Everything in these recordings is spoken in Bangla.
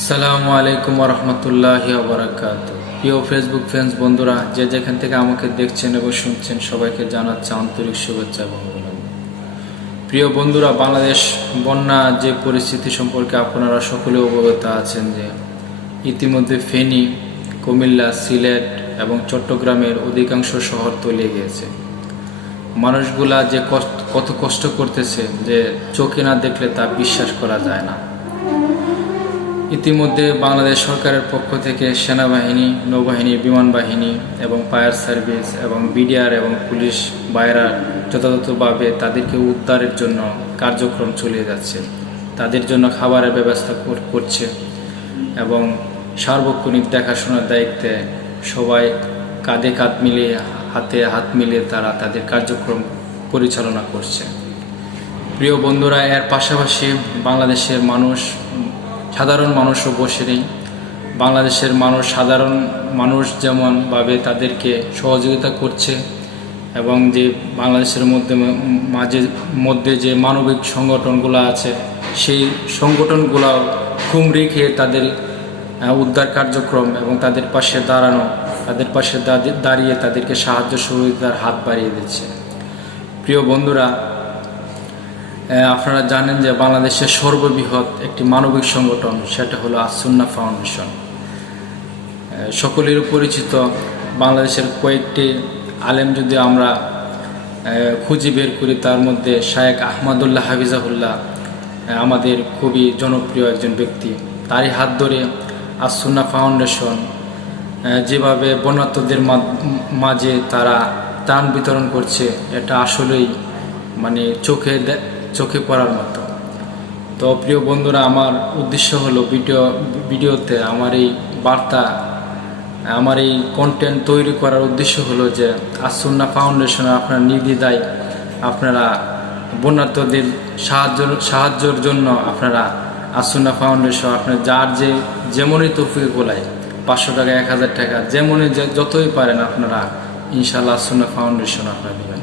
আসসালামু আলাইকুম রহমতুল্লাহ বারাকাত প্রিয় ফেসবুক ফ্রেন্ডস বন্ধুরা, যে যেখান থেকে আমাকে দেখছেন এবং শুনছেন, সবাইকে জানাচ্ছে আন্তরিক শুভেচ্ছা এবং প্রিয় বন্ধুরা, বাংলাদেশ বন্যা যে পরিস্থিতি সম্পর্কে আপনারা সকলে অবগত আছেন যে ইতিমধ্যে ফেনী, কুমিল্লা, সিলেট এবং চট্টগ্রামের অধিকাংশ শহর তলিয়ে গিয়েছে। মানুষগুলা যে কত কষ্ট করতেছে যে চোখে না দেখলে তা বিশ্বাস করা যায় না। ইতিমধ্যে বাংলাদেশ সরকারের পক্ষ থেকে সেনাবাহিনী, নৌবাহিনী বিমান বাহিনী এবং ফায়ার সার্ভিস এবং বিডিআর এবং পুলিশ বাইরা যথাযথভাবে তাদেরকে উদ্ধারের জন্য কার্যক্রম চলিয়ে যাচ্ছে। তাদের জন্য খাবারের ব্যবস্থা করছে এবং সার্বক্ষণিক দেখাশোনার দায়িত্বে সবাই কাঁধে কাঁধ মিলিয়ে, হাতে হাত মিলিয়ে তারা তাদের কার্যক্রম পরিচালনা করছে। প্রিয় বন্ধুরা, এর পাশাপাশি বাংলাদেশের মানুষ সাধারণ মানুষও বসে নেই। বাংলাদেশের মানুষ, সাধারণ মানুষ যেমনভাবে তাদেরকে সহযোগিতা করছে এবং যে বাংলাদেশের মধ্যে মাঝে, মধ্যে যে মানবিক সংগঠনগুলো আছে, সেই সংগঠনগুলো খুম রেখে তাদের উদ্ধার কার্যক্রম এবং তাদের পাশে দাঁড়ানো, তাদের পাশে দাঁড়িয়ে- তাদেরকে সাহায্য সহযোগিতার হাত বাড়িয়ে দিচ্ছে। প্রিয় বন্ধুরা আপনারা জানেন যে বাংলাদেশের সর্ববৃহৎ একটি মানবিক সংগঠন, সেটা হলো আসুন্না ফাউন্ডেশন। সকলের পরিচিত বাংলাদেশের কয়েকটি আলেম যদি আমরা খুঁজে বের করি, তার মধ্যে শায়েক আহমদুল্লাহ হাফিজাহুল্লাহ আমাদের খুবই জনপ্রিয় একজন ব্যক্তি। তারই হাত ধরে আসুন্না ফাউন্ডেশন যেভাবে বন্যাত্মদের মাঝে তারা ত্রাণ বিতরণ করছে, এটা আসলেই মানে চোখে চোখে পড়ার মতো। তো প্রিয় বন্ধুরা, আমার উদ্দেশ্য হলো ভিডিও, ভিডিওতে আমার এই বার্তা, আমার এই কন্টেন্ট তৈরি করার উদ্দেশ্য হলো যে আসুন্না ফাউন্ডেশনে আপনারা নির্দ্বিধায় আপনারা বন্যার্থদের সাহায্য, সাহায্যের জন্য আপনারা আসুন্না ফাউন্ডেশন আপনার যার যে, যেমনই তৌফিক গোলায় পাঁচশো টাকা, এক হাজার টাকা, যেমনই যতই পারেন আপনারা ইনশাল্লাহ আসুন্না ফাউন্ডেশন আপনারা দেবেন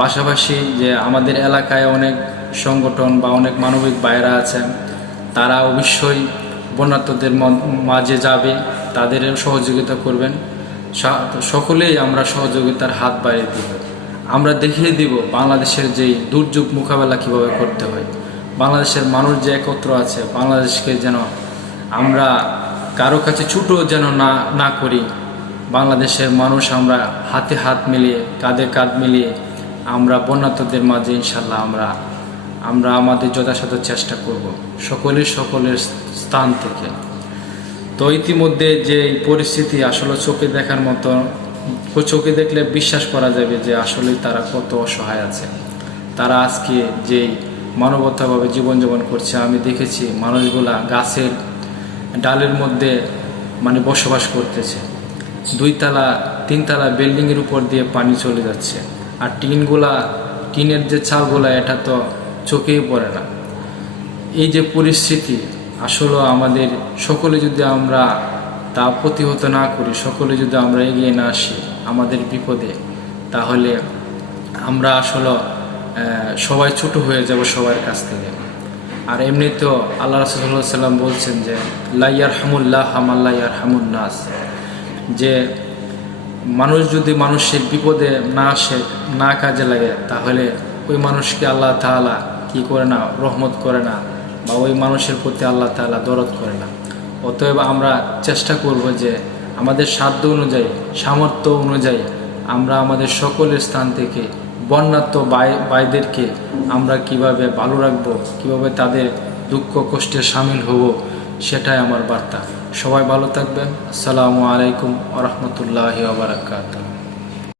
পাশাপাশি যে আমাদের এলাকায় অনেক সংগঠন বা অনেক মানবিক বাইরা আছেন, তারা অবশ্যই বন্যার্থদের মাঝে যাবে, তাদের সহযোগিতা করবেন। সকলেই আমরা সহযোগিতার হাত বাড়িয়ে দিব। আমরা দেখিয়ে দিব বাংলাদেশের যেই দুর্যোগ মোকাবেলা কীভাবে করতে হয়। বাংলাদেশের মানুষ যে একত্র আছে, বাংলাদেশকে যেন আমরা কারও কাছে ছুটো যেন না না করি, বাংলাদেশের মানুষ আমরা হাতে হাত মিলিয়ে, কাঁধে কাঁধ মিলিয়ে আমরা বন্যাতদের মাঝে ইনশাল্লাহ আমরা আমরা আমাদের যথাসাধ্য চেষ্টা করব সকলের সকলের স্থান থেকে। তো ইতিমধ্যে যে পরিস্থিতি আসলে চোখে দেখার মতো, চোখে দেখলে বিশ্বাস করা যাবে যে আসলে তারা কত অসহায় আছে। তারা আজকে যে মানবতাভাবে জীবনযাপন করছে, আমি দেখেছি মানুষগুলা গাছের ডালের মধ্যে মানে বসবাস করতেছে। দুইতলা, তিনতলা বিল্ডিংয়ের উপর দিয়ে পানি চলে যাচ্ছে। আর টিনগুলা, টিনের যে চালগুলা এটা তো চোখেই পড়ে না। এই যে পরিস্থিতি, আসলে আমাদের সকলে যদি আমরা তা প্রতিহত না করি, সকলে যদি আমরা এগিয়ে না আসি আমাদের বিপদে, তাহলে আমরা আসলে সবাই ছোট হয়ে যাব সবার কাছ থেকে। আর এমনিতেও আল্লাহ রসুল্লাহ সাল্লাম বলছেন যে লাইয়ার হামুল্লাহ হামাল্লাইয়ার হামুন্নাস যে মানুষ যদি মানুষের বিপদে না আসে, না কাজে লাগে, তাহলে ওই মানুষকে আল্লাহ তাআলা কি করে না, রহমত করে না, বা ওই মানুষের প্রতি আল্লাহ তাআলা দরদ করে না। অতএব আমরা চেষ্টা করব যে আমাদের সাধ্য অনুযায়ী, সামর্থ্য অনুযায়ী আমরা আমাদের সকলের স্থান থেকে বন্যাত্ম বাই, বাইদেরকে আমরা কীভাবে ভালো রাখব, কীভাবে তাদের দুঃখ কষ্টে সামিল হব সেটাই আমার বার্তা। সবাই ভালো থাকবেন। আসসালামু আলাইকুম আ রহমতুল্লাহ